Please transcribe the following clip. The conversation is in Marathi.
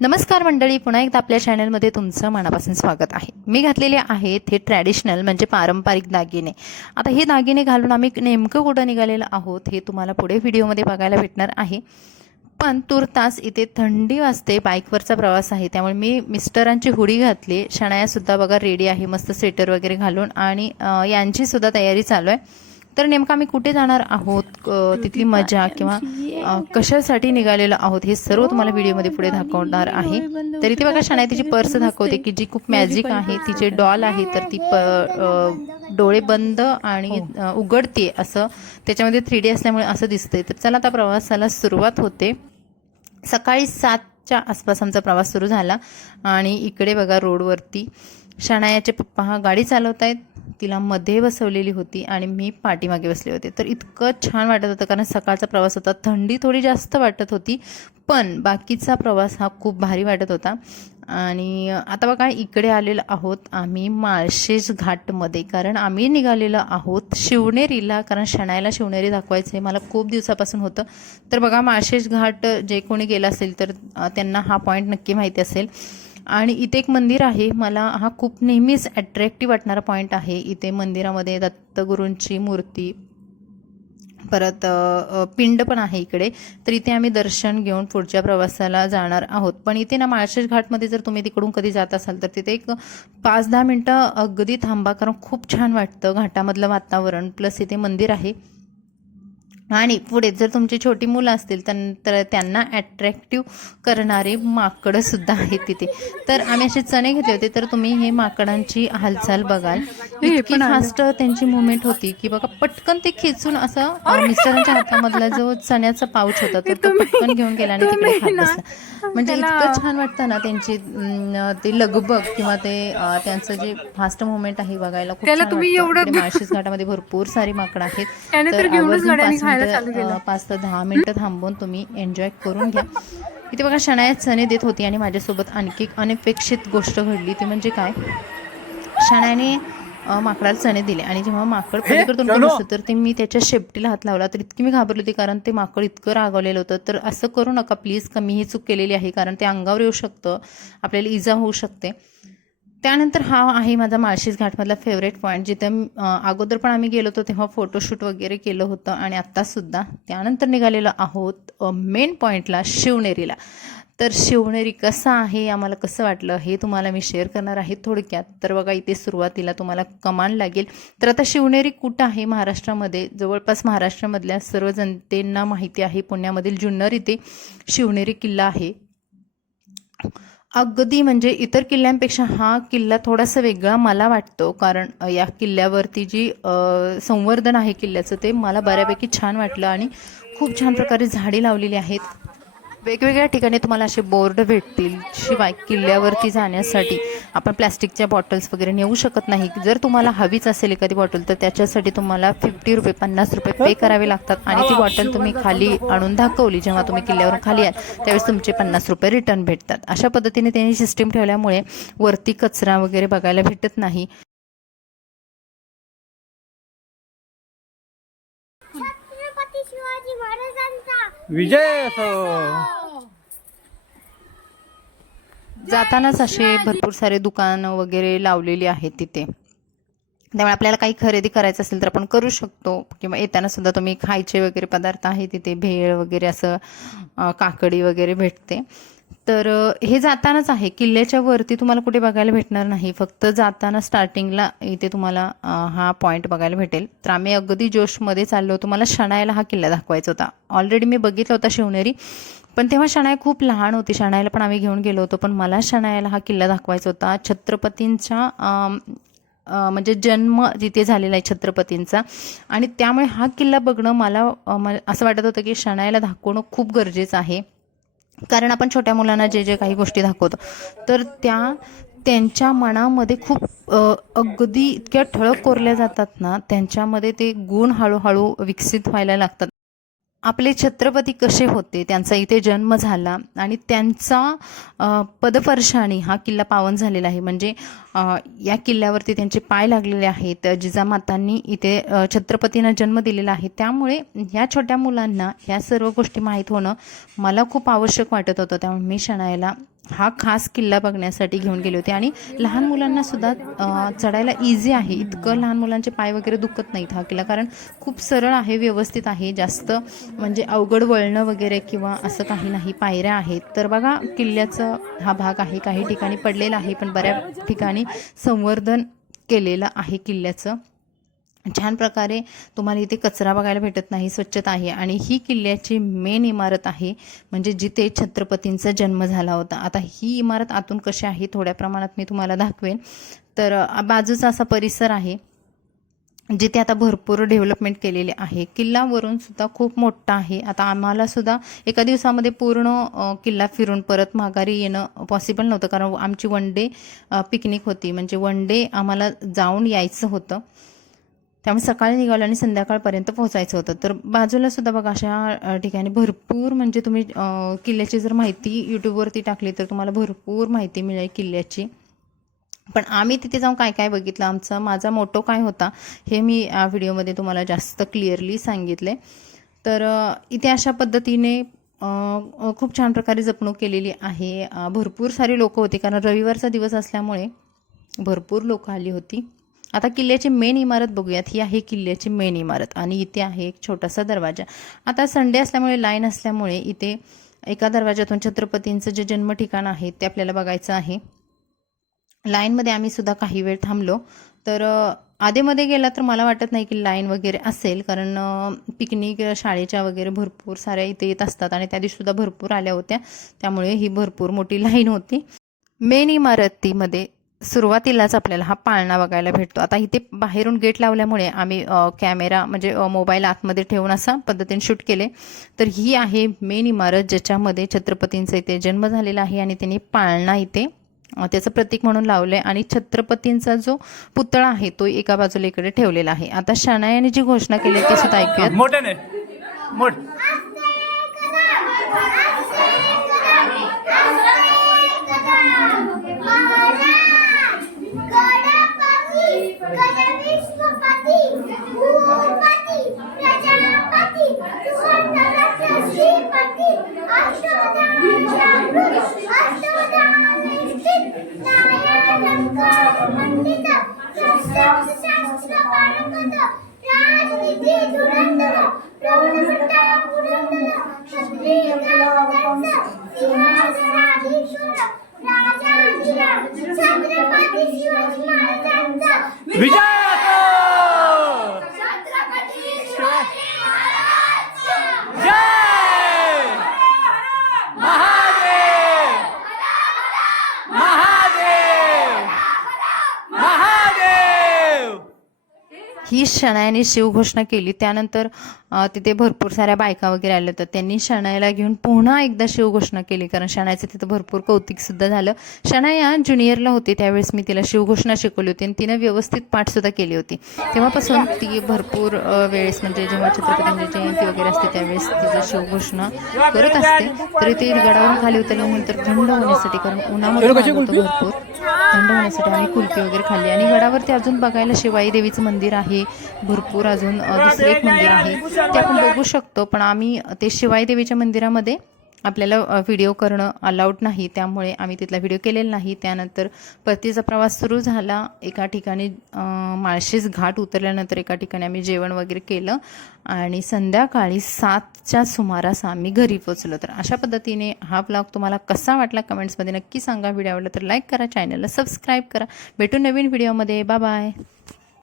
नमस्कार मंडळी, पुन्हा एकदा आपल्या चॅनलमध्ये तुमचं मनापासून स्वागत आहे। मी घातलेले आहेत हे ट्रॅडिशनल म्हणजे पारंपरिक दागिने। आता हे दागिने घालून आम्ही नेमकं कुठं निघालेलो आहोत हे तुम्हाला पुढे व्हिडिओमध्ये बघायला भेटणार आहे। पण तुर्तास इथे थंडी वाजते, बाईकवरचा प्रवास आहे, त्यामुळे मी मिस्टरांची हुडी घातली। शनाया सुद्धा बघा रेडी आहे मस्त स्वेटर वगैरे घालून, आणि यांची सुद्धा तयारी चालू आहे। तर नेमका आम्ही कुठे जाणार आहोत, तिथली मजा किंवा कशासाठी निघालेलो आहोत हे सर्व तुम्हाला व्हिडिओमध्ये पुढे दाखवणार आहे। तर इथे बघा शनाया तिची पर्स दाखवते की जी खूप मॅजिक आहे, तिचे डॉल आहे, तर ती डोळे बंद आणि उघडते असं, त्याच्यामध्ये 3D असल्यामुळे असं दिसतंय। तर चला आता प्रवासाला सुरुवात होते। सकाळी 7च्या आसपास आमचा प्रवास सुरू झाला आणि इकडे बघा रोडवरती शनायाचे पप्पा हा गाडी चालवत आहेत, तिला मध्ये बसवलेली होती आणि मी पाठीमागे बसले होते। तर इतकं छान वाटत होतं कारण सकाळचा प्रवास होता, थंडी थोडी जास्त वाटत होती, पण बाकीचा प्रवास हा खूप भारी वाटत होता। आणि आता बघा इकडे आलेलो आहोत आम्ही माळशेज घाटमध्ये, कारण आम्ही निघालेलो आहोत शिवनेरीला, कारण शनायाला शिवनेरी दाखवायचं आहे मला खूप दिवसापासून होतं। तर बघा माळशेज घाट जे कोणी गेलं असेल तर त्यांना हा पॉईंट नक्की माहिती असेल। आणि इथे एक मंदिर आहे, मला हा खूप नेहमीच अट्रॅक्टिव्ह वाटणारा पॉईंट आहे। इथे मंदिरामध्ये दत्तगुरूंची मूर्ती, परत पिंड पण आहे इकडे। तर इथे आम्ही दर्शन घेऊन पुढच्या प्रवासाला जाणार आहोत। पण इथे ना माळशेज घाटमध्ये जर तुम्ही तिकडून कधी जात असाल तर तिथे एक 5-10 मिनटं अगदी थांबा, कारण खूप छान वाटतं घाटामधलं वातावरण, प्लस इथे मंदिर आहे। आणि पुढे जर तुमची छोटी मुलं असतील तर त्यांना अट्रॅक्टिव्ह करणारे माकडं सुद्धा आहेत तिथे। तर आम्ही असे चणे घेतले होते, तर तुम्ही हे माकडांची हालचाल बघाल, इतकी फास्ट त्यांची मुवमेंट होती की बघा पटकन ते खेचून असं मिस्टरांच्या हातामधला जो चण्याचा पाऊच होता तर तो पटकन घेऊन गेला आणि तिकडे खात बसला। म्हणजे इतकं छान वाटतं ना त्यांची ते लगबग किंवा ते त्यांचं जे फास्ट मुवमेंट आहे बघायला खूप छान वाटतं। इकडे माळशेज घाटामध्ये भरपूर सारी माकडं आहेत, तर आवर्जून 5 ते 10 मिनिटं थांबून तुम्ही एन्जॉय करून घ्या। इथे बघा शनाया चणे देत होती आणि माझ्यासोबत आणखी एक अनपेक्षित गोष्ट घडली, ती म्हणजे काय, शनायाने माकडाला चणे दिले आणि जेव्हा माकड पलीकडून गेलं असतं तर ते मी त्याच्या शेपटीला हात लावला, तर इतकी मी घाबरली होती कारण ते माकड इतकं रागावलेलं होतं। तर असं करू नका प्लीज, कमी ही चूक केलेली आहे, कारण ते अंगावर येऊ शकतं, आपल्याला इजा होऊ शकते। त्यानंतर हा आहे माझा माळशेज घाटमधला फेवरेट पॉईंट, जिथे अगोदर पण आम्ही गेलो होतो तेव्हा फोटोशूट वगैरे केलं होतं आणि आत्तासुद्धा। त्यानंतर निघालेलो आहोत मेन पॉईंटला, शिवनेरीला। तर शिवनेरी कसं आहे, आम्हाला कसं वाटलं हे तुम्हाला मी शेअर करणार आहे थोडक्यात। तर बघा इथे सुरुवातीला तुम्हाला कमान लागेल। तर आता शिवनेरी कुठं आहे, महाराष्ट्रामध्ये, जवळपास महाराष्ट्रामधल्या सर्व जनतेंना माहिती आहे, पुण्यामधील जुन्नर इथे शिवनेरी किल्ला आहे। अगदी म्हणजे इतर किल्ल्यांपेक्षा हा किल्ला थोडासा वेगळा मला वाटतो, कारण या किल्ल्यावरती जी संवर्धन आहे किल्ल्याचं ते मला बऱ्यापैकी छान वाटलं आणि खूप छान प्रकारे झाडे लावलेली आहेत। वेगवेगळ्या ठिकाणी तुम्हाला असे बोर्ड भेटतील। शिवाय किल्ल्यावरती जाण्यासाठी आपण प्लॅस्टिकच्या बॉटल्स वगैरे नेऊ शकत नाही। जर तुम्हाला हवीच असेल एखादी बॉटल तर त्याच्यासाठी तुम्हाला 50 रुपये 50 रुपये पे करावे लागतात, आणि ती बॉटल तुम्ही खाली आणून दाखवली जेव्हा तुम्ही किल्ल्यावरून खाली याल त्यावेळेस तुमचे 50 रुपये रिटर्न भेटतात। अशा पद्धतीने त्यांनी सिस्टीम ठेवल्यामुळे वरती कचरा वगैरे बघायला भेटत नाही। विजय जातानाच असे भरपूर सारे दुकानं वगैरे लावलेली आहेत तिथे, त्यामुळे आपल्याला काही खरेदी करायचं असेल तर आपण करू शकतो, किंवा येताना सुद्धा तुम्ही खायचे वगैरे पदार्थ आहे तिथे, भेळ वगैरे असं काकडी वगैरे भेटते। तर हे जातानाच आहे, किल्ल्याच्या वरती तुम्हाला कुठे बघायला भेटणार नाही, फक्त जाताना स्टार्टिंगला इथे तुम्हाला हा पॉईंट बघायला भेटेल। तर आम्ही अगदी जोशमध्ये चाललो होतो, मला शनायाला हा किल्ला दाखवायचा होता। ऑलरेडी मी बघितला होता शिवनेरी, पण तेव्हा शनाया खूप लहान होती, शनायाला पण आम्ही घेऊन गेलो होतो, पण मला शनायाला हा किल्ला दाखवायचा होता। छत्रपतींच्या म्हणजे जन्म जिथे झालेला आहे छत्रपतींचा, आणि त्यामुळे हा किल्ला बघणं मला असं वाटत होतं की शनायाला दाखवणं खूप गरजेचं आहे। कारण आपण छोट्या मुलांना जे जे काही गोष्टी दाखवतो तर त्यांच्या मनामध्ये खूप अगदी इतक्या ठळक कोरल्या जातात ना, त्यांच्यामध्ये ते गुण हळूहळू विकसित व्हायला लागतात। आपले छत्रपती कसे होते, त्यांचा इथे जन्म झाला आणि त्यांचा पदस्पर्शाने हा किल्ला पावन झालेला आहे। म्हणजे या किल्ल्यावरती त्यांचे पाय लागलेले आहेत, जिजामातांनी इथे छत्रपतींना जन्म दिलेला आहे। त्यामुळे ह्या छोट्या मुलांना ह्या सर्व गोष्टी माहीत होणं मला खूप आवश्यक वाटत होतं, त्यामुळे मी शनायाला हा खास किल्ला बघण्यासाठी घेऊन गेले होते आणि लहान मुलांना सुद्धा चढायला इझी आहे. इतकं लहान मुलांचे पाय वगैरे दुखत नाहीत हा किल्ला, कारण खूप सरळ आहे, व्यवस्थित आहे. जास्त म्हणजे अवघड वळणं वगैरे किंवा असं काही नाही, पायऱ्या आहेत. तर बघा किल्ल्याचा हा भाग आहे, काही ठिकाणी पडलेला आहे पण बऱ्याच ठिकाणी संवर्धन केलेलं आहे किल्ल्याचं. छान प्रकारे तुम्हाला इथे कचरा बघायला भेटत नाही, स्वच्छता आहे. आणि ही किल्ल्याची मेन इमारत आहे, म्हणजे जिथे छत्रपतींचा जन्म झाला होता. आता ही इमारत आतून कशी आहे थोड्या प्रमाणात मी तुम्हाला दाखवेन. तर बाजूचा असा परिसर आहे जिथे आता भरपूर डेव्हलपमेंट केलेले आहे. किल्ला वरून सुद्धा खूप मोठा आहे. आता आम्हाला सुद्धा एका दिवसामध्ये पूर्ण किल्ला फिरून परत माघारी येणं पॉसिबल नव्हतं, कारण आमची वन डे पिकनिक होती, म्हणजे वन डे आम्हाला जाऊन यायचं होतं. त्यामुळे सकाळी निघालं आणि संध्याकाळपर्यंत पोहोचायचं होतं. तर बाजूला सुद्धा बघा अशा ठिकाणी भरपूर, म्हणजे तुम्ही किल्ल्याची जर माहिती यूट्यूबवरती टाकली तर तुम्हाला भरपूर माहिती मिळेल किल्ल्याची. पण आम्ही तिथे जाऊन काय काय बघितलं, माझा मोटो काय होता हे मी व्हिडिओमध्ये तुम्हाला जास्त क्लिअरली सांगितले. तर इथे अशा पद्धतीने खूप छान प्रकारे जपणूक केलेली आहे. भरपूर सारे लोक होते, कारण रविवारचा दिवस असल्यामुळे भरपूर लोक आली होती. आता किल्ल्याची मेन इमारत बघूयात. ही आहे किल्ल्याची मेन इमारत आणि इथे आहे एक छोटासा दरवाजा. आता संडे असल्यामुळे, लाईन असल्यामुळे इथे एका दरवाजातून छत्रपतींचं जे जन्म ठिकाण आहे ते आपल्याला बघायचं आहे. लाईनमध्ये आम्ही सुद्धा काही वेळ थांबलो. तर आधेमध्ये गेला तर मला वाटत नाही की लाईन वगैरे असेल, कारण पिकनिक शाळेच्या वगैरे भरपूर साऱ्या इथे येत असतात आणि त्या दिवशी सुद्धा भरपूर आल्या होत्या, त्यामुळे ही भरपूर मोठी लाईन होती. मेन इमारतीमध्ये सुरुवातीलाच आपल्याला हा पाळणा बघायला भेटतो. आता इथे बाहेरून गेट लावल्यामुळे आम्ही कॅमेरा म्हणजे मोबाईल आतमध्ये ठेवून असा पद्धतीने शूट केले. तर ही आहे मेन इमारत, ज्याच्यामध्ये छत्रपतींचा इथे जन्म झालेला आहे आणि त्यांनी पाळणा इथे त्याचं प्रतीक म्हणून लावलंय. आणि छत्रपतींचा जो पुतळा आहे तो एका बाजूला इकडे ठेवलेला आहे. आता शनायाने जी घोषणा केली ते सुद्धा ऐकूयात. मोठ्याने मोठ विजय असो! जय महादेव! महादेव! महादेव! ही शनायाने शिवघोषणा केली. त्यानंतर तिथे भरपूर साऱ्या बायका वगैरे आल्या, तर त्यांनी शनायाला घेऊन पुन्हा एकदा शिवघोषणा केली, कारण शनायाचं तिथं भरपूर कौतिकसुद्धा झालं. शनाया ज्युनियरला होती त्यावेळेस मी तिला शिवघोषणा शिकवली होती आणि तिनं व्यवस्थित पाठसुद्धा केली होती. तेव्हापासून ती भरपूर वेळेस, म्हणजे जेव्हा छत्रपतींची जयंती वगैरे असते त्यावेळेस तिचं शिवघोषणा करत असते. तर इथे गडावरून खाली उतरल्यानंतर थंड होण्यासाठी, कारण उन्हामध्ये भरपूर थंड होण्यासाठी आम्ही कुल्फी वगैरे खाल्ली. आणि गडावरती अजून बघायला शिवाई देवीचं मंदिर आहे, भरपूर अजून दुसरे एक मंदिर आहे ते आपण बघू शकतो. पण आम्ही ते शिवाई देवीच्या मंदिरामध्ये आपल्याला व्हिडिओ करणं अलाउड नाही, त्यामुळे आम्ही तिथला व्हिडिओ केलेला नाही. त्यानंतर परतीचा प्रवास सुरू झाला. एका ठिकाणी माळशेज घाट उतरल्यानंतर एका ठिकाणी आम्ही जेवण वगैरे केलं आणि संध्याकाळी 7च्या सुमारास आम्ही घरी पोचलो. तर अशा पद्धतीने हा ब्लॉग तुम्हाला कसा वाटला कमेंट्समध्ये नक्की सांगा. व्हिडिओ आवडला तर लाईक करा, चॅनलला सबस्क्राईब करा. भेटू नवीन व्हिडिओमध्ये. Bye bye.